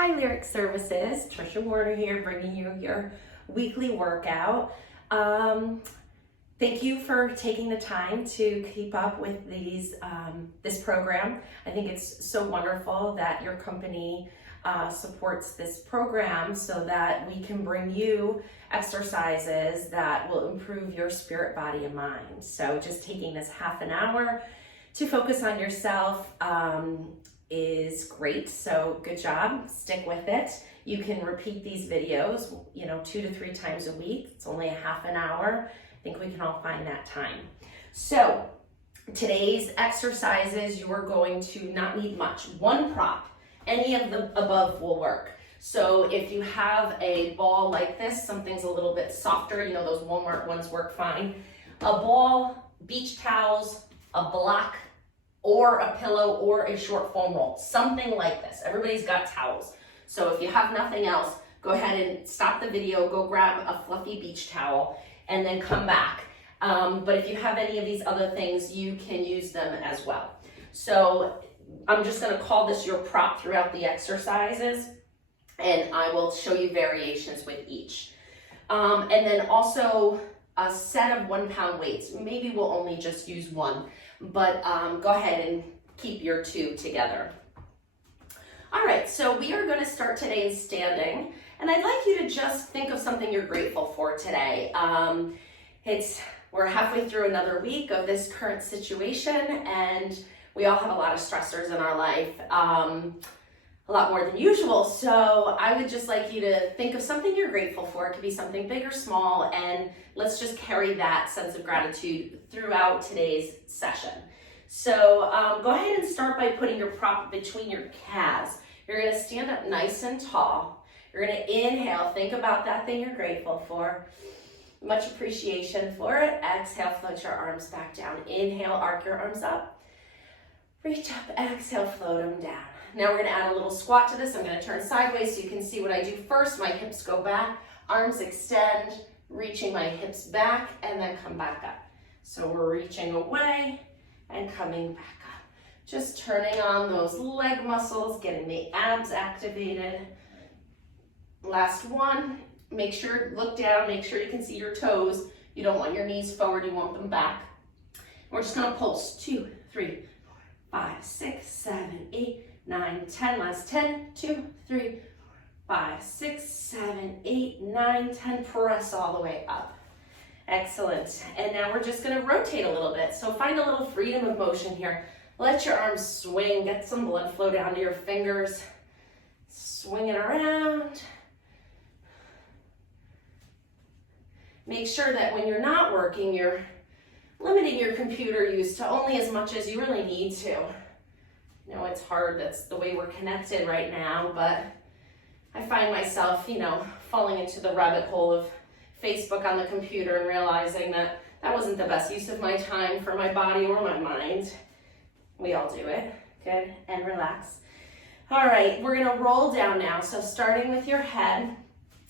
Hi Lyric Services, Trisha Warner here, bringing you your weekly workout. Thank you for taking the time to keep up with this program. I think it's so wonderful that your company supports this program so that we can bring you exercises that will improve your spirit, body, and mind. So just taking this half an hour to focus on yourself is great. So good job, stick with it. You can repeat these videos, 2 to 3 times a week. It's only a half an hour. I think we can all find that time. So today's exercises, you are going to not need much. One prop, any of the above will work. So if you have a ball like this, something's a little bit softer, those Walmart ones work fine. A ball, beach towels, a block, or a pillow, or a short foam roll, something like this. Everybody's got towels. So if you have nothing else, go ahead and stop the video, go grab a fluffy beach towel, and then come back. But if you have any of these other things, you can use them as well. So I'm just gonna call this your prop throughout the exercises, and I will show you variations with each. And then also a set of 1 pound weights. Maybe we'll only just use one, but go ahead and keep your 2 together. All right, so we are gonna start today in standing, and I'd like you to just think of something you're grateful for today. We're halfway through another week of this current situation, and we all have a lot of stressors in our life, a lot more than usual. So I would just like you to think of something you're grateful for. It could be something big or small, and let's just carry that sense of gratitude throughout today's session. So go ahead and start by putting your prop between your calves. You're gonna stand up nice and tall. You're gonna inhale, think about that thing you're grateful for. Much appreciation for it. Exhale, float your arms back down. Inhale, arc your arms up. Reach up, exhale, float them down. Now we're gonna add a little squat to this. I'm gonna turn sideways so you can see what I do first. My hips go back, arms extend, reaching my hips back, and then come back up. So we're reaching away and coming back up. Just turning on those leg muscles, getting the abs activated. Last one, make sure, look down, make sure you can see your toes. You don't want your knees forward, you want them back. We're just gonna pulse, 2, 3, 4, 5, 6, 7, 8, 9, 10, last 10, 2, 3, 5, 6, 7, 8, 9, 10, press all the way up. Excellent. And now we're just gonna rotate a little bit. So find a little freedom of motion here. Let your arms swing, get some blood flow down to your fingers. Swing it around. Make sure that when you're not working, you're limiting your computer use to only as much as you really need to. I know it's hard, that's the way we're connected right now, but I find myself, falling into the rabbit hole of Facebook on the computer and realizing that that wasn't the best use of my time for my body or my mind. We all do it. Good, and relax. All right, we're gonna roll down now. So starting with your head,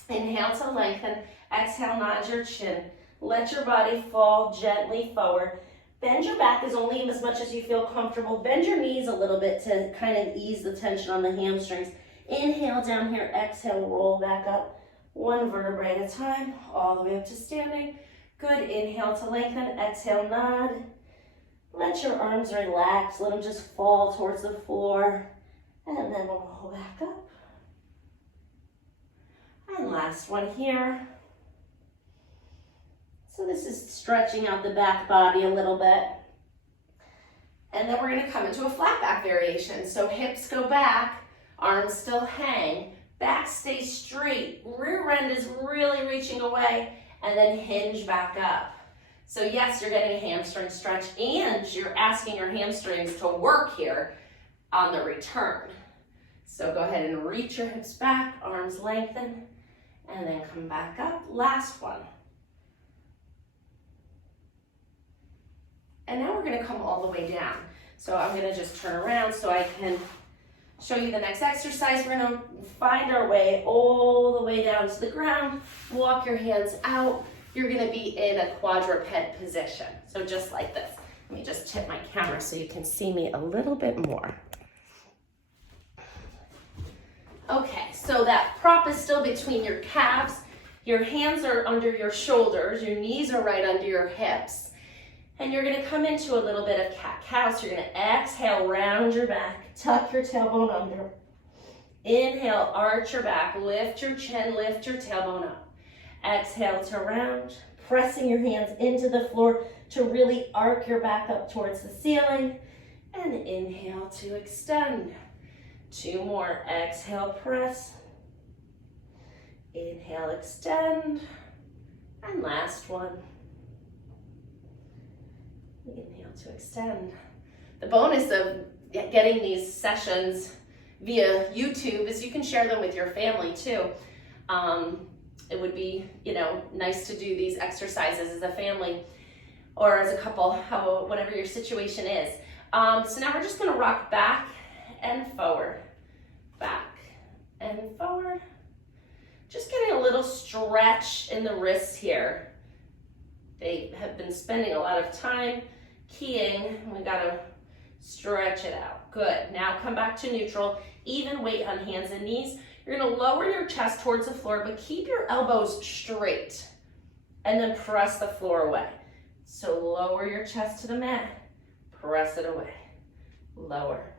inhale to lengthen, exhale, nod your chin. Let your body fall gently forward. Bend your back as only as much as you feel comfortable. Bend your knees a little bit to kind of ease the tension on the hamstrings. Inhale down here, exhale, roll back up. 1 vertebrae at a time, all the way up to standing. Good, inhale to lengthen, exhale, nod. Let your arms relax, let them just fall towards the floor. And then we'll roll back up. And last one here. So this is stretching out the back body a little bit. And then we're gonna come into a flat back variation. So hips go back, arms still hang, back stays straight, rear end is really reaching away, and then hinge back up. So yes, you're getting a hamstring stretch, and you're asking your hamstrings to work here on the return. So go ahead and reach your hips back, arms lengthen, and then come back up. Last one. And now we're gonna come all the way down. So I'm gonna just turn around so I can show you the next exercise. We're gonna find our way all the way down to the ground. Walk your hands out. You're gonna be in a quadruped position. So just like this. Let me just tip my camera so you can see me a little bit more. Okay, so that prop is still between your calves. Your hands are under your shoulders. Your knees are right under your hips. And you're gonna come into a little bit of cat-cow. So you're gonna exhale, round your back, tuck your tailbone under. Inhale, arch your back, lift your chin, lift your tailbone up. Exhale to round, pressing your hands into the floor to really arc your back up towards the ceiling. And inhale to extend. 2 more, exhale, press. Inhale, extend. And last one. Inhale to extend. The bonus of getting these sessions via YouTube is you can share them with your family too. It would be, nice to do these exercises as a family or as a couple, whatever your situation is. So now we're just gonna rock back and forward, back and forward. Just getting a little stretch in the wrists here. They have been spending a lot of time keying. We gotta stretch it out. Good. Now come back to neutral. Even weight on hands and knees. You're gonna lower your chest towards the floor, but keep your elbows straight. And then press the floor away. So lower your chest to the mat. Press it away. Lower.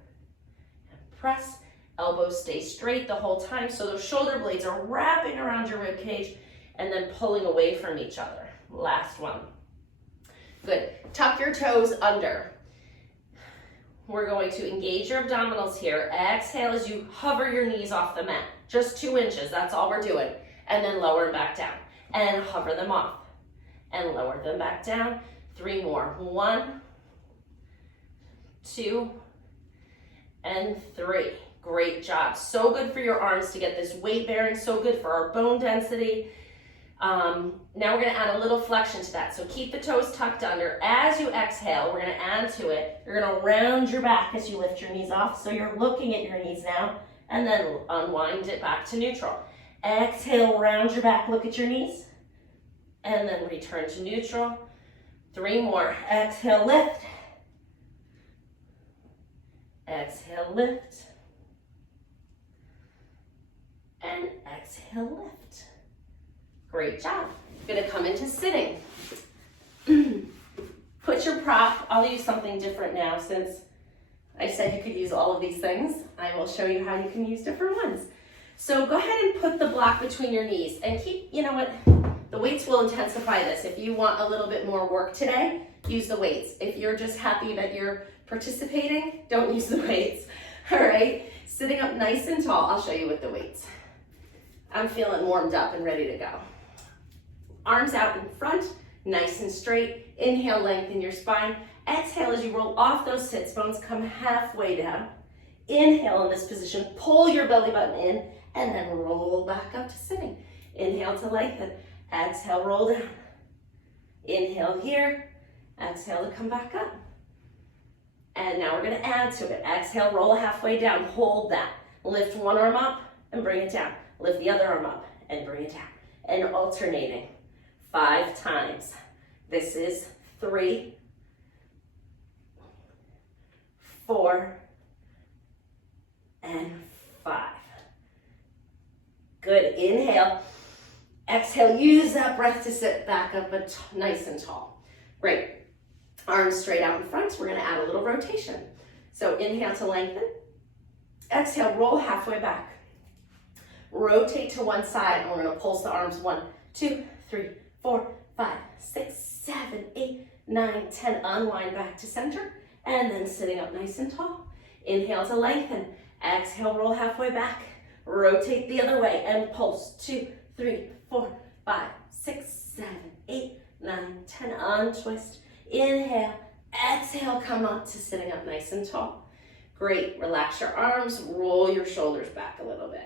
And press. Elbows stay straight the whole time. So those shoulder blades are wrapping around your rib cage and then pulling away from each other. Last one. Good. Tuck your toes under. We're going to engage your abdominals here. Exhale as you hover your knees off the mat. Just 2 inches, that's all we're doing. And then lower them back down. And hover them off. And lower them back down. 3 more. 1, 2, and 3. Great job. So good for your arms to get this weight bearing. So good for our bone density. Now we're going to add a little flexion to that. So keep the toes tucked under. As you exhale, we're going to add to it. You're going to round your back as you lift your knees off. So you're looking at your knees now, and then unwind it back to neutral. Exhale, round your back, look at your knees, and then return to neutral. 3 more. Exhale, lift. Exhale, lift. And exhale, lift. Great job. Gonna come into sitting. Put your prop, I'll use something different now since I said you could use all of these things. I will show you how you can use different ones. So go ahead and put the block between your knees and keep, the weights will intensify this. If you want a little bit more work today, use the weights. If you're just happy that you're participating, don't use the weights. All right, sitting up nice and tall. I'll show you with the weights. I'm feeling warmed up and ready to go. Arms out in front, nice and straight. Inhale, lengthen your spine. Exhale as you roll off those sits bones, come halfway down. Inhale in this position, pull your belly button in, and then roll back up to sitting. Inhale to lengthen. Exhale, roll down. Inhale here. Exhale to come back up. And now we're going to add to it. Exhale, roll halfway down. Hold that. Lift one arm up and bring it down. Lift the other arm up and bring it down. And alternating 5 times. This is 3, 4, and 5. Good. Inhale. Exhale. Use that breath to sit back up nice and tall. Great. Arms straight out in front. We're going to add a little rotation. So inhale to lengthen. Exhale, roll halfway back. Rotate to one side, and we're going to pulse the arms. 1, 2, 3, 4, 5, 6, 7, 8, 9, 10. Unwind back to center, and then sitting up nice and tall. Inhale to lengthen. Exhale, roll halfway back. Rotate the other way and pulse. 2, 3, 4, 5, 6, 7, 8, 9, 10. Untwist. Inhale. Exhale, come up to sitting up nice and tall. Great. Relax your arms. Roll your shoulders back a little bit.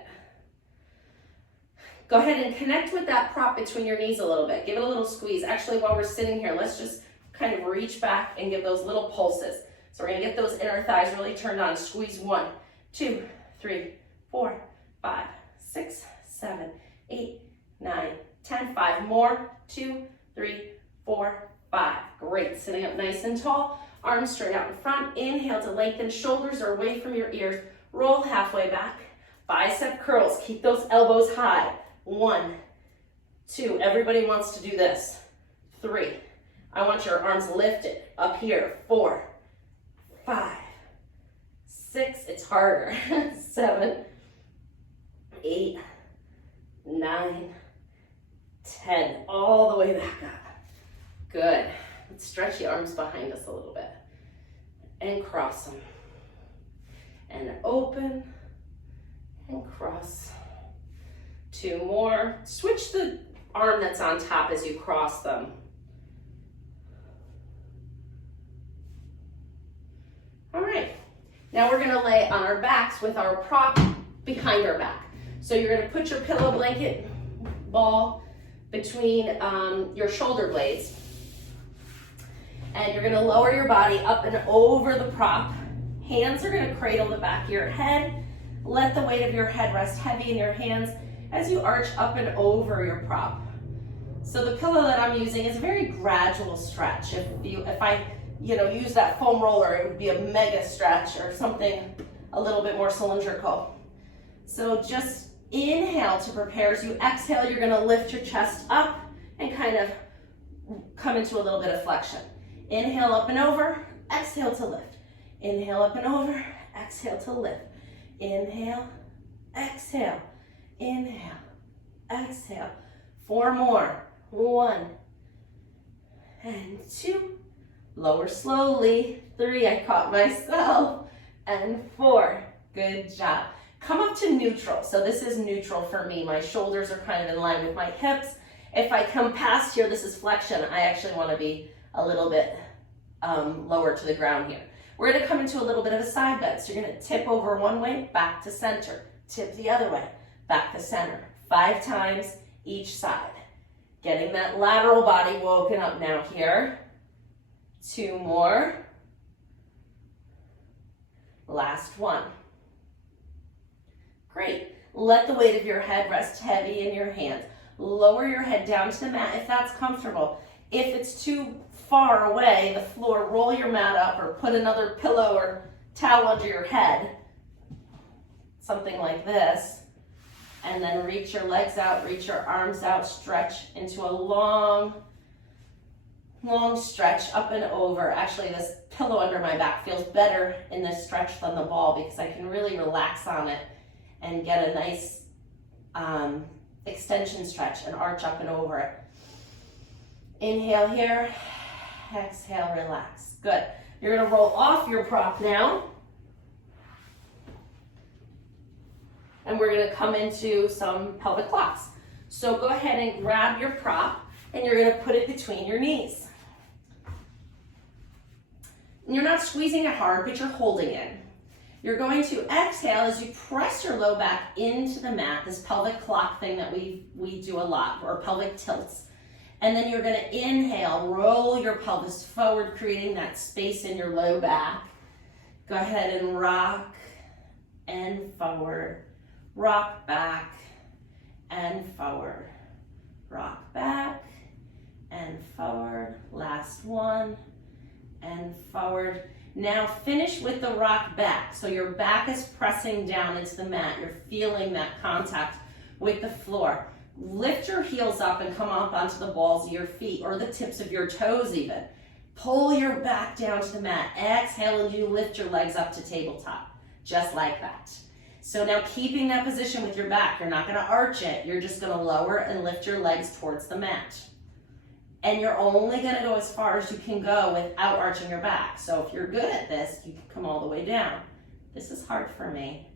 Go ahead and connect with that prop between your knees a little bit. Give it a little squeeze. Actually, while we're sitting here, let's just kind of reach back and give those little pulses. So we're going to get those inner thighs really turned on. Squeeze 1, 2, 3, 4, 5, 6, 7, 8, 9, 10. 5 more. 2, 3, 4, 5. Great. Sitting up nice and tall. Arms straight out in front. Inhale to lengthen. Shoulders are away from your ears. Roll halfway back. Bicep curls, keep those elbows high. 1, 2, everybody wants to do this. 3, I want your arms lifted up here. 4, 5, 6, it's harder. 7, 8, 9, 10, all the way back up. Good. Let's stretch the arms behind us a little bit and cross them. And open and cross. 2 more. Switch the arm that's on top as you cross them. All right. Now we're gonna lay on our backs with our prop behind our back. So you're gonna put your pillow blanket ball between your shoulder blades. And you're gonna lower your body up and over the prop. Hands are gonna cradle the back of your head. Let the weight of your head rest heavy in your hands as you arch up and over your prop. So the pillow that I'm using is a very gradual stretch. If I use that foam roller, it would be a mega stretch or something a little bit more cylindrical. So just inhale to prepare. As you exhale, you're gonna lift your chest up and kind of come into a little bit of flexion. Inhale up and over, exhale to lift. Inhale up and over, exhale to lift. Inhale, exhale, inhale, exhale. 4 more. 1 and 2. Lower slowly. 3, I caught myself. And 4, good job. Come up to neutral. So this is neutral for me. My shoulders are kind of in line with my hips. If I come past here, this is flexion. I actually want to be a little bit lower to the ground here. We're going to come into a little bit of a side bend. So you're going to tip over one way, back to center. Tip the other way, back to center. 5 times each side. Getting that lateral body woken up now here. 2 more. Last one. Great. Let the weight of your head rest heavy in your hands. Lower your head down to the mat if that's comfortable. If it's too far away, the floor, roll your mat up or put another pillow or towel under your head. Something like this. And then reach your legs out, reach your arms out, stretch into a long stretch up and over. Actually, this pillow under my back feels better in this stretch than the ball because I can really relax on it and get a nice extension stretch and arch up and over it. Inhale here, exhale, relax. Good. You're gonna roll off your prop now. And we're gonna come into some pelvic locks. So go ahead and grab your prop and you're gonna put it between your knees. And you're not squeezing it hard, but you're holding it. You're going to exhale as you press your low back into the mat, this pelvic clock thing that we do a lot, or pelvic tilts. And then you're gonna inhale, roll your pelvis forward, creating that space in your low back. Go ahead and rock and forward, rock back and forward, rock back and forward. Last one, and forward. Now finish with the rock back. So your back is pressing down into the mat. You're feeling that contact with the floor. Lift your heels up and come up onto the balls of your feet or the tips of your toes even. Pull your back down to the mat. Exhale and you lift your legs up to tabletop, just like that. So now keeping that position with your back, you're not gonna arch it. You're just gonna lower and lift your legs towards the mat. And you're only gonna go as far as you can go without arching your back. So if you're good at this, you can come all the way down. This is hard for me.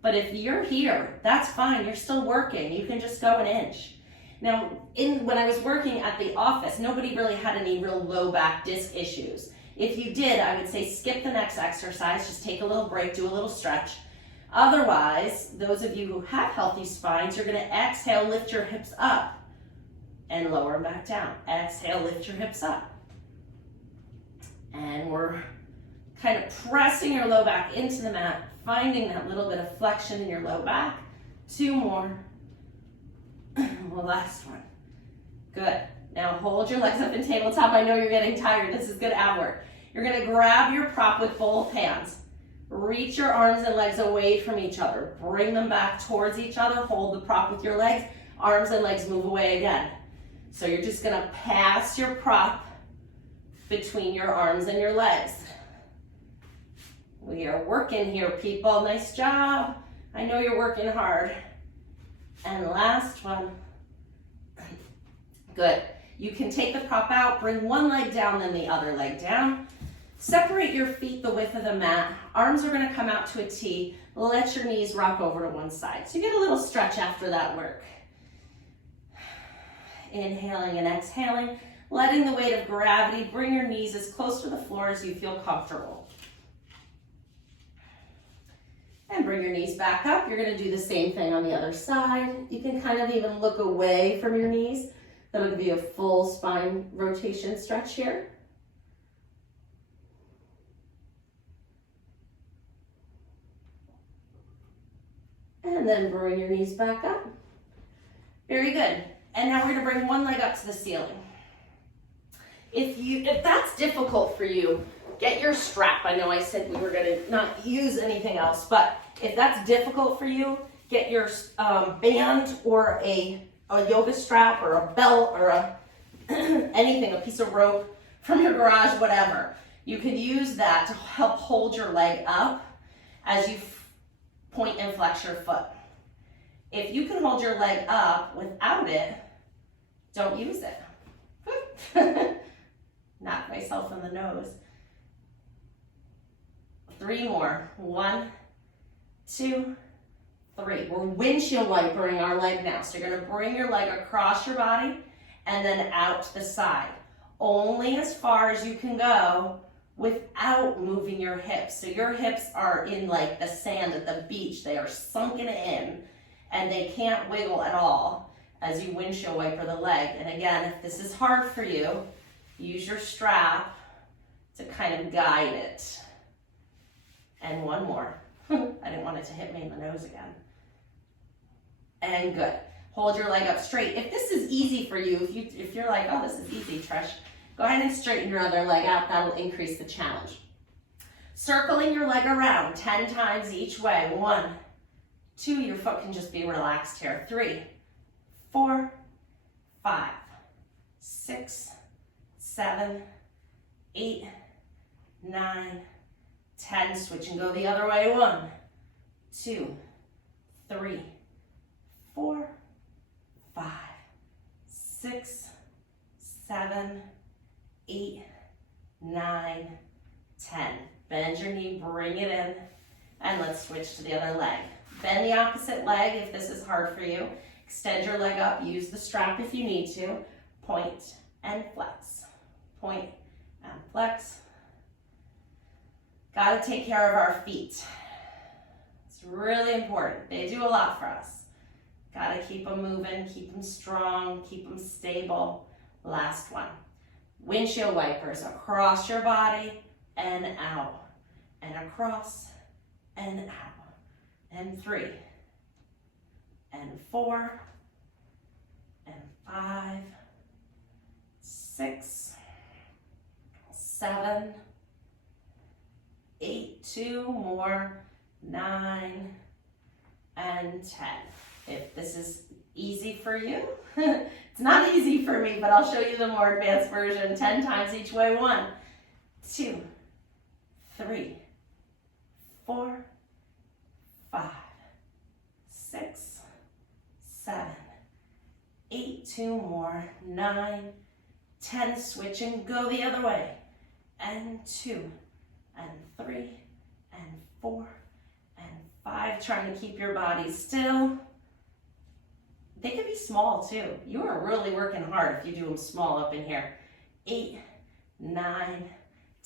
But if you're here, that's fine, you're still working. You can just go an inch. Now, when I was working at the office, nobody really had any real low back disc issues. If you did, I would say skip the next exercise, just take a little break, do a little stretch. Otherwise, those of you who have healthy spines, you're gonna exhale, lift your hips up and lower them back down. Exhale, lift your hips up. And we're kind of pressing your low back into the mat, finding that little bit of flexion in your low back. 2 more. The last one. Good. Now hold your legs up in tabletop. I know you're getting tired. This is good ab work. You're gonna grab your prop with both hands. Reach your arms and legs away from each other. Bring them back towards each other. Hold the prop with your legs. Arms and legs move away again. So you're just gonna pass your prop between your arms and your legs. We are working here, people. Nice job. I know you're working hard. And last one. Good. You can take the prop out, bring one leg down, then the other leg down. Separate your feet the width of the mat. Arms are gonna come out to a T. Let your knees rock over to one side. So you get a little stretch after that work. Inhaling and exhaling, letting the weight of gravity bring your knees as close to the floor as you feel comfortable. And bring your knees back up. You're gonna do the same thing on the other side. You can kind of even look away from your knees. That'll give you a full spine rotation stretch here. And then bring your knees back up. Very good. And now we're gonna bring one leg up to the ceiling. If that's difficult for you, get your strap. I know I said we were gonna not use anything else, but if that's difficult for you, get your band or a yoga strap or a belt or anything, a piece of rope from your garage, whatever. You can use that to help hold your leg up as you point and flex your foot. If you can hold your leg up without it, don't use it. Knock myself in the nose. 3 more. 1, 2, 3. We're windshield wipering our leg now. So you're gonna bring your leg across your body and then out to the side. Only as far as you can go without moving your hips. So your hips are in like the sand at the beach. They are sunken in and they can't wiggle at all as you windshield wiper the leg. And again, if this is hard for you, use your strap to kind of guide it. And one more. I didn't want it to hit me in the nose again. And good. Hold your leg up straight. If this is easy for you, if you're like, oh, this is easy, Trish, go ahead and straighten your other leg out. That'll increase the challenge. Circling your leg around 10 times each way. 1, 2, your foot can just be relaxed here. 3, 4, 5, 6, 7, 8, 9, 10. Switch and go the other way. 1, 2, 3, 4, 5, 6, 7, 8, 9, 10. Bend your knee, bring it in, and let's switch to the other leg. Bend the opposite leg if this is hard for you. Extend your leg up, use the strap if you need to. Point and flex. Point and flex. Gotta take care of our feet. It's really important. They do a lot for us. Gotta keep them moving, keep them strong, keep them stable. Last one. Windshield wipers across your body and out. And across and out. And 3. And 4. And 5. 6. 7. 8. 2 more. 9. And 10. If this is easy for you, it's not easy for me, but I'll show you the more advanced version 10 times each way. 1, 2, 3, 4, 5, 6, 7, 8, 2 more, 9, 10. Switch and go the other way. And 2, and 3, and 4, and 5. Trying to keep your body still. They can be small too. You are really working hard if you do them small up in here. 8, 9,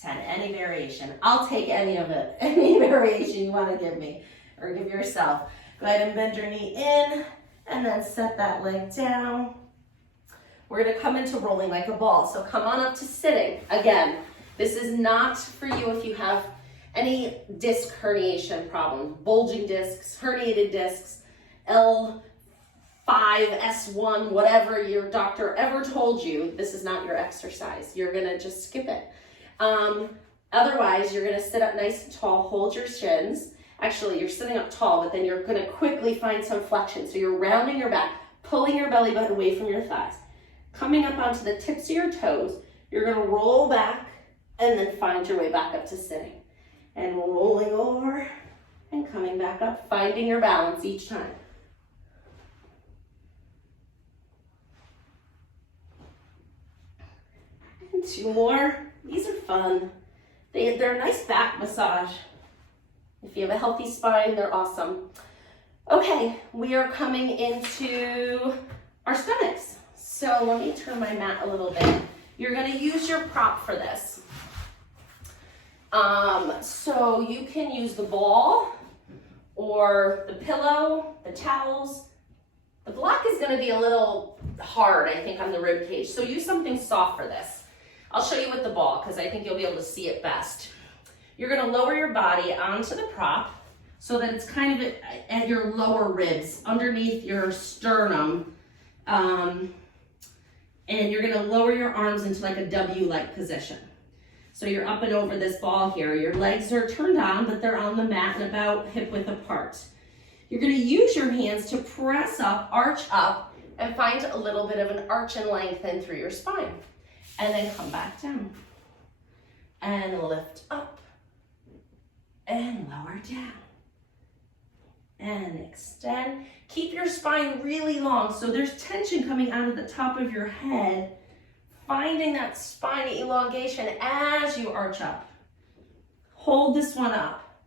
10. Any variation. I'll take any of it. Any variation you want to give me or give yourself. Go ahead and bend your knee in and then set that leg down. We're going to come into rolling like a ball. So come on up to sitting. Again, this is not for you if you have any disc herniation problem, bulging discs, herniated discs, L5, S1, whatever your doctor ever told you. This is not your exercise. You're gonna just skip it. Otherwise, you're gonna sit up nice and tall, hold your shins. Actually, you're sitting up tall, but then you're gonna quickly find some flexion. So you're rounding your back, pulling your belly button away from your thighs. Coming up onto the tips of your toes, you're gonna roll back and then find your way back up to sitting. And rolling over and coming back up, finding your balance each time. And 2 more. These are fun. They're a nice back massage. If you have a healthy spine, they're awesome. Okay, we are coming into our stomachs. So let me turn my mat a little bit. You're gonna use your prop for this. So you can use the ball or the pillow, the towels. The block is gonna be a little hard, I think, on the rib cage. So use something soft for this. I'll show you with the ball because I think you'll be able to see it best. You're gonna lower your body onto the prop so that it's kind of at your lower ribs, underneath your sternum. And you're gonna lower your arms into like a W-like position. So you're up and over this ball here. Your legs are turned on, but they're on the mat and about hip width apart. You're gonna use your hands to press up, arch up, and find a little bit of an arch and lengthen through your spine. And then come back down. And lift up. And lower down. And extend. Keep your spine really long, so there's tension coming out of the top of your head, finding that spine elongation as you arch up. Hold this one up.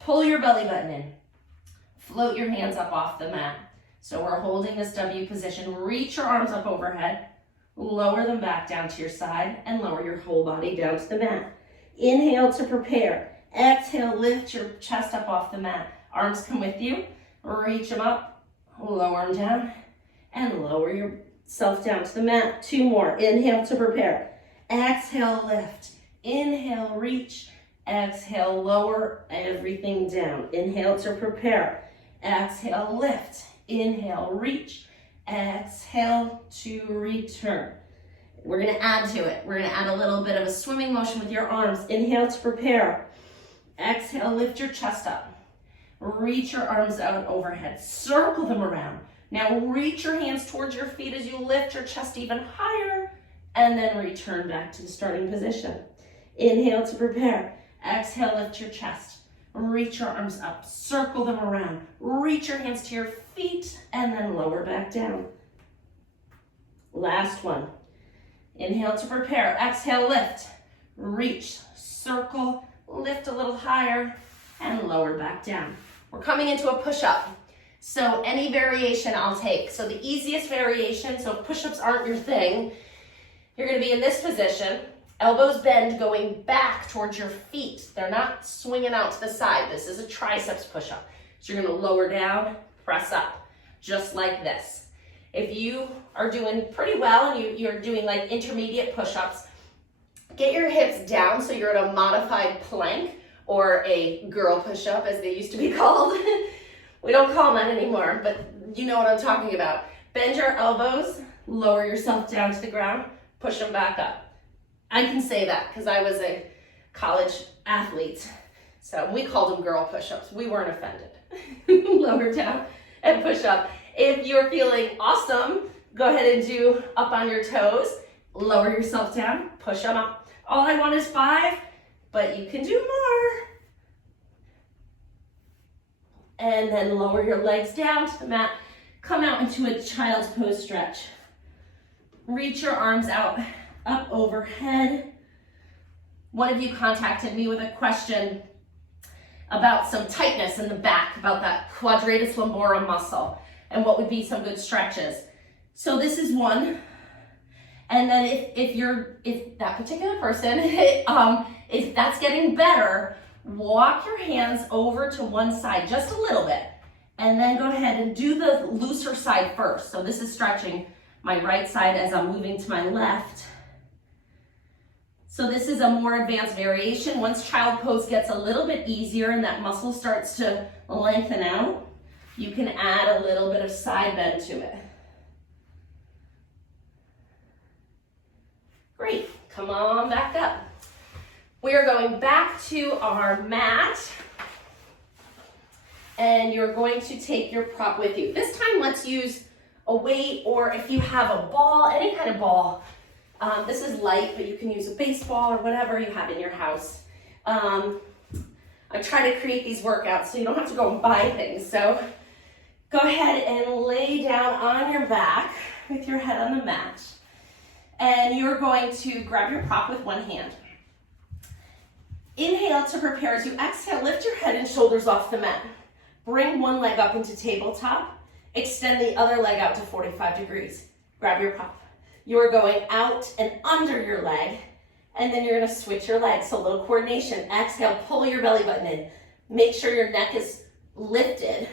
Pull your belly button in. Float your hands up off the mat. So we're holding this W position. Reach your arms up overhead. Lower them back down to your side and lower your whole body down to the mat. Inhale to prepare. Exhale, lift your chest up off the mat. Arms come with you. Reach them up, lower them down, and lower yourself down to the mat. 2 more. Inhale to prepare. Exhale, lift. Inhale, reach. Exhale, lower everything down. Inhale to prepare. Exhale, lift. Inhale, reach. Exhale to return. We're gonna add to it. We're gonna add a little bit of a swimming motion with your arms. Inhale to prepare. Exhale, lift your chest up. Reach your arms out overhead. Circle them around. Now reach your hands towards your feet as you lift your chest even higher and then return back to the starting position. Inhale to prepare. Exhale, lift your chest. Reach your arms up. Circle them around. Reach your hands to your feet and then lower back down. Last one. Inhale to prepare. Exhale, lift. Reach, circle, lift a little higher and lower back down. We're coming into a push-up. So any variation I'll take. So the easiest variation, so if push-ups aren't your thing, you're gonna be in this position, elbows bend going back towards your feet. They're not swinging out to the side. This is a triceps push-up. So you're gonna lower down, press up, just like this. If you are doing pretty well and you're doing like intermediate push-ups, get your hips down so you're at a modified plank, or a girl push-up as they used to be called. We don't call them that anymore, but you know what I'm talking about. Bend your elbows, lower yourself down to the ground, push them back up. I can say that because I was a college athlete. So we called them girl push-ups. We weren't offended. Lower down and push up. If you're feeling awesome, go ahead and do up on your toes, lower yourself down, push them up. All I want is 5. But you can do more. And then lower your legs down to the mat. Come out into a child's pose stretch. Reach your arms out, up overhead. One of you contacted me with a question about some tightness in the back, about that quadratus lumborum muscle, and what would be some good stretches. So this is one. And then if that particular person, if that's getting better, walk your hands over to one side just a little bit, and then go ahead and do the looser side first. So this is stretching my right side as I'm moving to my left. So this is a more advanced variation. Once child pose gets a little bit easier and that muscle starts to lengthen out, you can add a little bit of side bend to it. Great, come on back up. We are going back to our mat, and you're going to take your prop with you. This time, let's use a weight, or if you have a ball, any kind of ball. This is light, but you can use a baseball or whatever you have in your house. I'm trying to create these workouts so you don't have to go and buy things. So go ahead and lay down on your back with your head on the mat. And you're going to grab your prop with one hand. Inhale to prepare. As you exhale, lift your head and shoulders off the mat. Bring one leg up into tabletop. Extend the other leg out to 45 degrees. Grab your prop. You are going out and under your leg, and then you're going to switch your legs. So a little coordination. Exhale, pull your belly button in. Make sure your neck is lifted.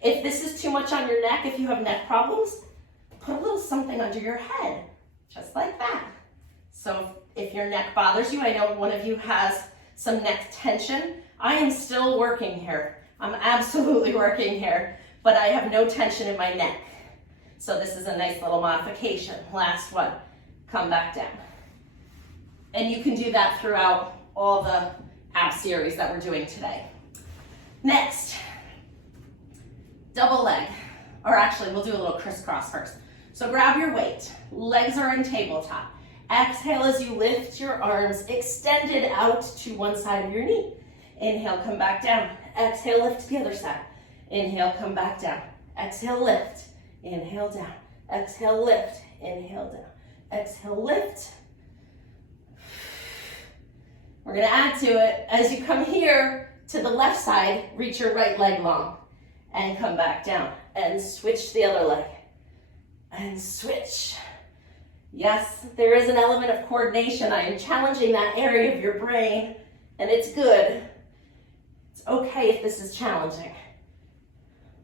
If this is too much on your neck, if you have neck problems, put a little something under your head, just like that. So if your neck bothers you, I know one of you has some neck tension. I am still working here. I'm absolutely working here, but I have no tension in my neck. So this is a nice little modification. Last one, come back down. And you can do that throughout all the ab series that we're doing today. Next, double leg, or actually we'll do a little crisscross first. So grab your weight, legs are in tabletop. Exhale as you lift your arms extended out to one side of your knee. Inhale, come back down. Exhale, lift to the other side. Inhale, come back down. Exhale, lift. Inhale, down. Exhale, lift. Inhale, down. Exhale, lift. We're gonna add to it. As you come here to the left side, reach your right leg long and come back down and switch the other leg and switch. Yes, there is an element of coordination. I am challenging that area of your brain, and it's good. It's okay if this is challenging,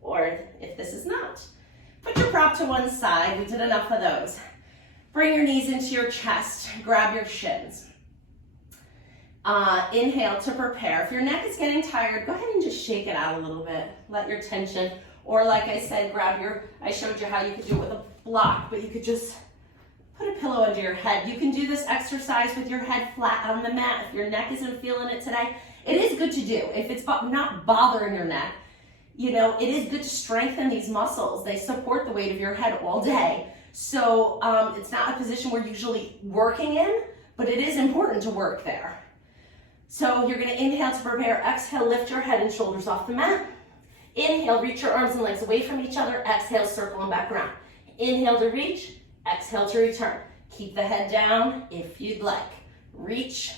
or if this is not. Put your prop to one side. We did enough of those. Bring your knees into your chest. Grab your shins. Inhale to prepare. If your neck is getting tired, go ahead and just shake it out a little bit. Let your tension, or like I said, I showed you how you could do it with a block, but you could just put a pillow under your head. You can do this exercise with your head flat on the mat. If your neck isn't feeling it today, it is good to do. If it's not bothering your neck, you know, it is good to strengthen these muscles. They support the weight of your head all day. So it's not a position we're usually working in, but it is important to work there. So you're gonna inhale to prepare. Exhale, lift your head and shoulders off the mat. Inhale, reach your arms and legs away from each other. Exhale, circle and back around. Inhale to reach. Exhale to return. Keep the head down if you'd like. Reach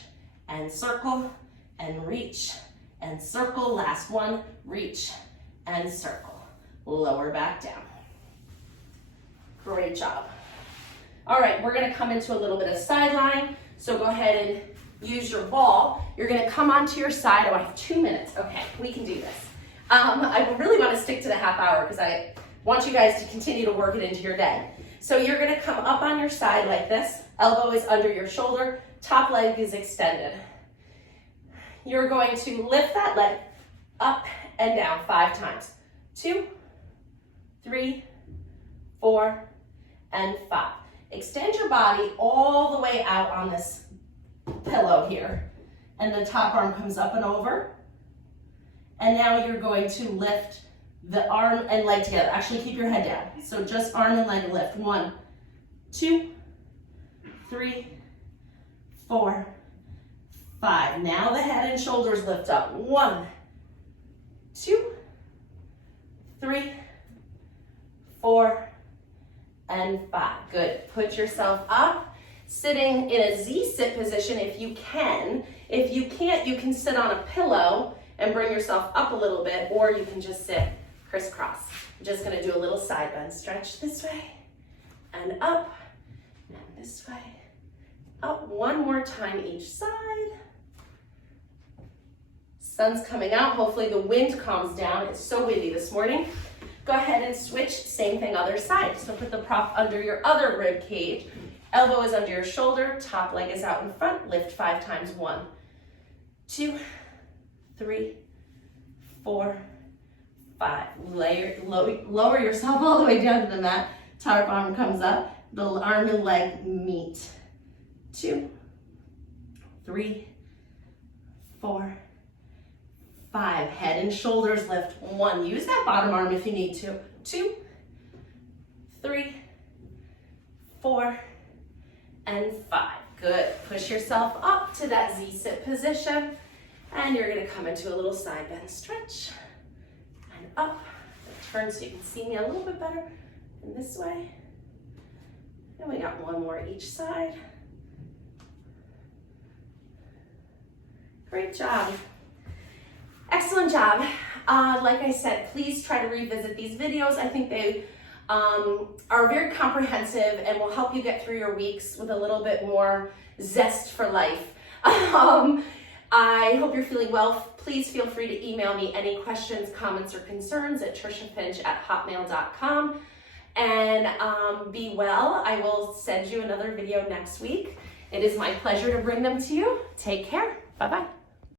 and circle and reach and circle. Last one, reach and circle. Lower back down. Great job. All right, we're gonna come into a little bit of sideline. So go ahead and use your ball. You're gonna come onto your side. Oh, I have 2 minutes. Okay, we can do this. I really wanna stick to the half hour because I want you guys to continue to work it into your day. So you're gonna come up on your side like this. Elbow is under your shoulder. Top leg is extended. You're going to lift that leg up and down 5 times. 2, 3, 4, and 5. Extend your body all the way out on this pillow here. And the top arm comes up and over. And now you're going to lift the arm and leg together. Actually, keep your head down. So just arm and leg lift. 1, 2, 3, 4, 5. Now the head and shoulders lift up. 1, 2, 3, 4, and 5. Good. Put yourself up, sitting in a Z-sit position if you can. If you can't, you can sit on a pillow and bring yourself up a little bit, or you can just sit crisscross. I'm just gonna do a little side bend. Stretch this way and up, and this way. Up one more time each side. Sun's coming out. Hopefully the wind calms down. It's so windy this morning. Go ahead and switch, same thing other side. So put the prop under your other rib cage. Elbow is under your shoulder, top leg is out in front. Lift 5 times. 1, 2, 3, 4, 5. Lower yourself all the way down to the mat. Top arm comes up, the arm and leg meet. 2, 3, 4, 5. Head and shoulders lift. 1. Use that bottom arm if you need to. 2, 3, 4, and 5. Good. Push yourself up to that Z-sit position. And you're going to come into a little side bend stretch. And up. Turn so you can see me a little bit better. And this way. And we got one more each side. Great job. Excellent job. Like I said, please try to revisit these videos. I think they are very comprehensive and will help you get through your weeks with a little bit more zest for life. I hope you're feeling well. Please feel free to email me any questions, comments, or concerns at triciafinch@hotmail.com. And be well. I will send you another video next week. It is my pleasure to bring them to you. Take care. Bye-bye.